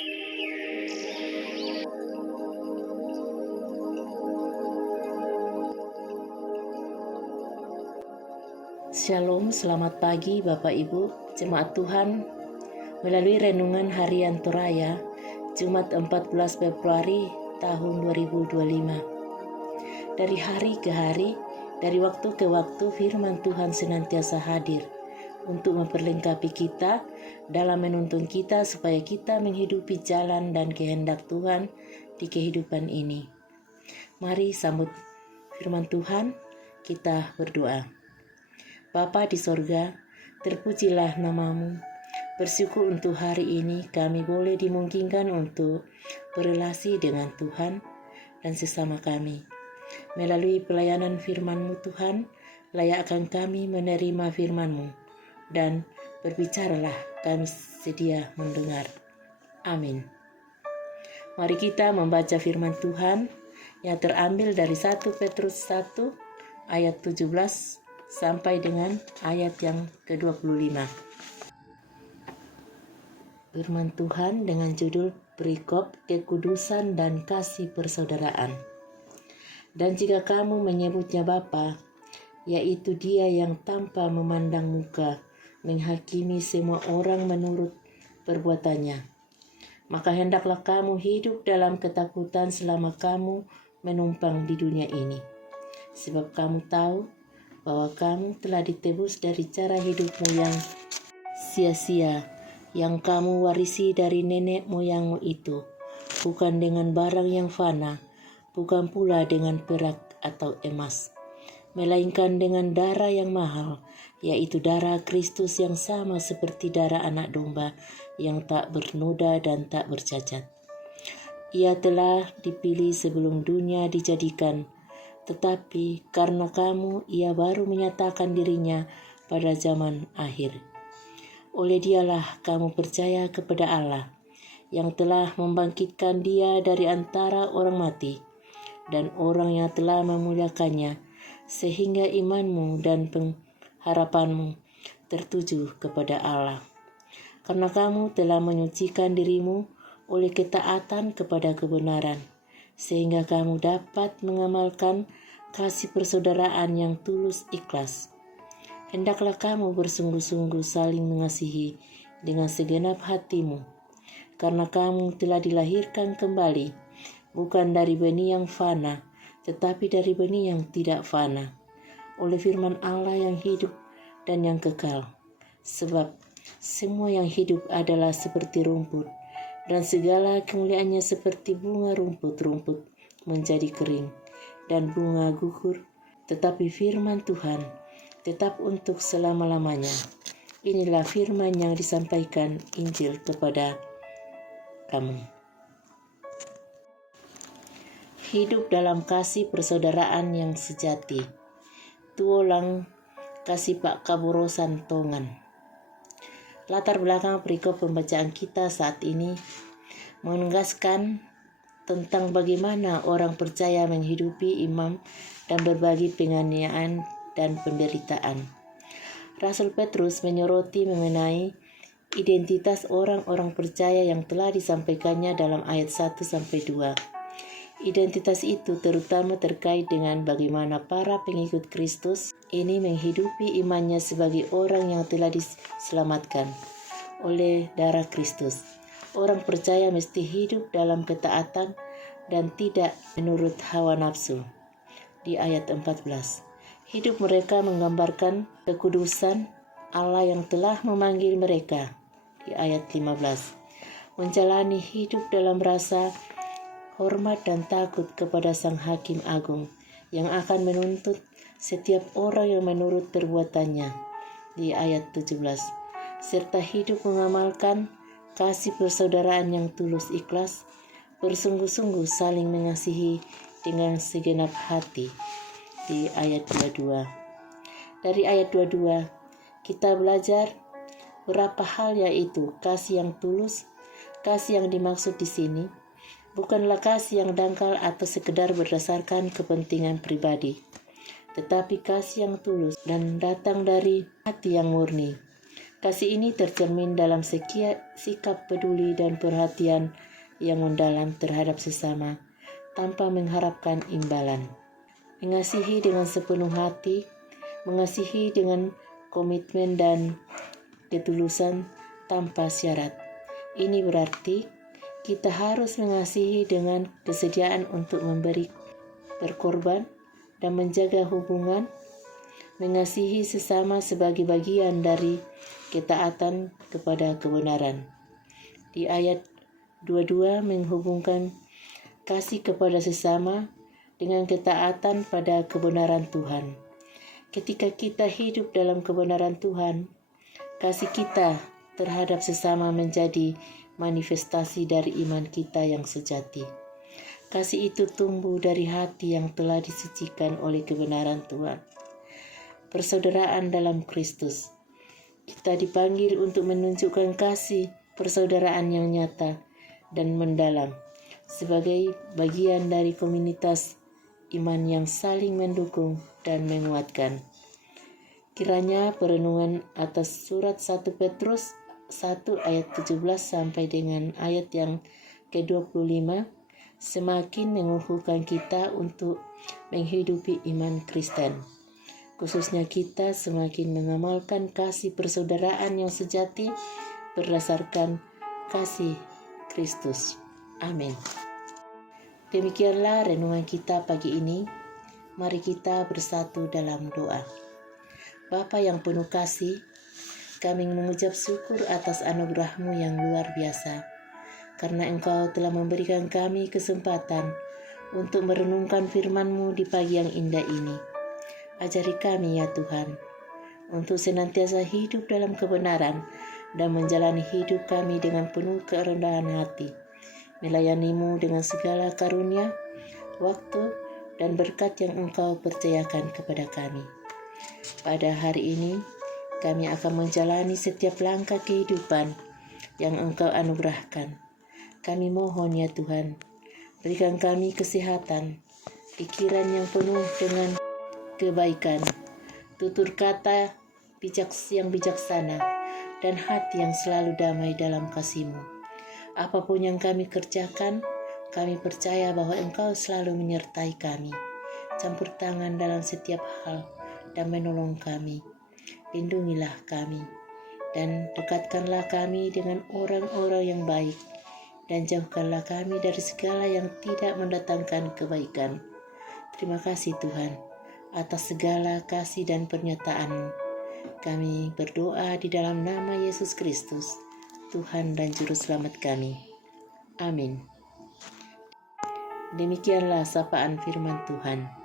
Shalom, selamat pagi Bapak Ibu, Jemaat Tuhan. Melalui renungan harian Toraya, Jumat 14 Februari tahun 2025. Dari hari ke hari, dari waktu ke waktu firman Tuhan senantiasa hadir untuk memperlengkapi kita dalam menuntun kita supaya kita menghidupi jalan dan kehendak Tuhan di kehidupan ini. Mari sambut firman Tuhan, kita berdoa. Bapa di sorga, terpujilah namamu. Bersyukur untuk hari ini kami boleh dimungkinkan untuk berelasi dengan Tuhan dan sesama kami. Melalui pelayanan firman-Mu Tuhan, layakkan kami menerima firman-Mu dan berbicaralah, kami sedia mendengar. Amin. Mari kita membaca firman Tuhan yang terambil dari 1 Petrus 1 ayat 17 sampai dengan ayat yang ke-25. Firman Tuhan dengan judul perikop kekudusan dan kasih persaudaraan. Dan jika kamu menyebutnya Bapa, yaitu Dia yang tanpa memandang muka menghakimi semua orang menurut perbuatannya, maka hendaklah kamu hidup dalam ketakutan selama kamu menumpang di dunia ini. Sebab kamu tahu bahwa kamu telah ditebus dari cara hidupmu yang sia-sia, yang kamu warisi dari nenek moyangmu itu, bukan dengan barang yang fana, bukan pula dengan perak atau emas, melainkan dengan darah yang mahal, yaitu darah Kristus yang sama seperti darah anak domba yang tak bernoda dan tak bercacat. Ia telah dipilih sebelum dunia dijadikan, tetapi karena kamu, Ia baru menyatakan dirinya pada zaman akhir. Oleh Dialah kamu percaya kepada Allah, yang telah membangkitkan Dia dari antara orang mati, dan orang yang telah memuliakannya, sehingga imanmu dan pengharapanmu tertuju kepada Allah. Karena kamu telah menyucikan dirimu oleh ketaatan kepada kebenaran, sehingga kamu dapat mengamalkan kasih persaudaraan yang tulus ikhlas. Hendaklah kamu bersungguh-sungguh saling mengasihi dengan segenap hatimu, karena kamu telah dilahirkan kembali, bukan dari benih yang fana, tetapi dari benih yang tidak fana, oleh firman Allah yang hidup dan yang kekal. Sebab semua yang hidup adalah seperti rumput, dan segala kemuliaannya seperti bunga rumput-rumput menjadi kering, dan bunga gugur, tetapi firman Tuhan tetap untuk selama-lamanya. Inilah firman yang disampaikan Injil kepada kamu. Hidup dalam kasih persaudaraan yang sejati. Tuolang kasih Pak Kaborosan Tongan. Latar belakang perikop pembacaan kita saat ini menegaskan tentang bagaimana orang percaya menghidupi iman dan berbagi penganiayaan dan penderitaan. Rasul Petrus menyoroti mengenai identitas orang-orang percaya yang telah disampaikannya dalam ayat 1-2. Identitas itu terutama terkait dengan bagaimana para pengikut Kristus ini menghidupi imannya sebagai orang yang telah diselamatkan oleh darah Kristus. Orang percaya mesti hidup dalam ketaatan dan tidak menurut hawa nafsu. Di ayat 14, hidup mereka menggambarkan kekudusan Allah yang telah memanggil mereka. Di ayat 15, menjalani hidup dalam rasa hormat dan takut kepada Sang Hakim Agung yang akan menuntut setiap orang yang menurut perbuatannya. Di ayat 17, serta hidup mengamalkan kasih persaudaraan yang tulus ikhlas, bersungguh-sungguh saling mengasihi dengan segenap hati. Di ayat 22. Dari ayat 22, kita belajar beberapa hal, yaitu kasih yang tulus. Kasih yang dimaksud di sini bukanlah kasih yang dangkal atau sekedar berdasarkan kepentingan pribadi, tetapi kasih yang tulus dan datang dari hati yang murni. Kasih ini tercermin dalam sikap peduli dan perhatian yang mendalam terhadap sesama tanpa mengharapkan imbalan. Mengasihi dengan sepenuh hati, mengasihi dengan komitmen dan ketulusan tanpa syarat. Ini berarti kita harus mengasihi dengan kesediaan untuk memberi, berkorban, dan menjaga hubungan, mengasihi sesama sebagai bagian dari ketaatan kepada kebenaran. Di ayat 22 menghubungkan kasih kepada sesama dengan ketaatan pada kebenaran Tuhan. Ketika kita hidup dalam kebenaran Tuhan, kasih kita terhadap sesama menjadi manifestasi dari iman kita yang sejati. Kasih itu tumbuh dari hati yang telah disucikan oleh kebenaran Tuhan. Persaudaraan dalam Kristus. Kita dipanggil untuk menunjukkan kasih persaudaraan yang nyata dan mendalam sebagai bagian dari komunitas iman yang saling mendukung dan menguatkan. Kiranya perenungan atas surat 1 Petrus 1 ayat 17 sampai dengan ayat yang ke-25 semakin mengukuhkan kita untuk menghidupi iman Kristen. Khususnya kita semakin mengamalkan kasih persaudaraan yang sejati berdasarkan kasih Kristus. Amin. Demikianlah renungan kita pagi ini. Mari kita bersatu dalam doa. Bapa yang penuh kasih, kami mengucap syukur atas anugerah-Mu yang luar biasa, karena Engkau telah memberikan kami kesempatan untuk merenungkan firman-Mu di pagi yang indah ini. Ajari kami ya Tuhan, untuk senantiasa hidup dalam kebenaran dan menjalani hidup kami dengan penuh kerendahan hati, melayani-Mu dengan segala karunia, waktu, dan berkat yang Engkau percayakan kepada kami. Pada hari ini, kami akan menjalani setiap langkah kehidupan yang Engkau anugerahkan. Kami mohon ya Tuhan, berikan kami kesehatan, pikiran yang penuh dengan kebaikan, tutur kata yang bijaksana, dan hati yang selalu damai dalam kasih-Mu. Apapun yang kami kerjakan, kami percaya bahwa Engkau selalu menyertai kami, campur tangan dalam setiap hal, dan menolong kami. Lindungilah kami, dan dekatkanlah kami dengan orang-orang yang baik, dan jauhkanlah kami dari segala yang tidak mendatangkan kebaikan. Terima kasih Tuhan, atas segala kasih dan pernyataan-Mu. Kami berdoa di dalam nama Yesus Kristus, Tuhan dan Juru Selamat kami. Amin. Demikianlah sapaan firman Tuhan.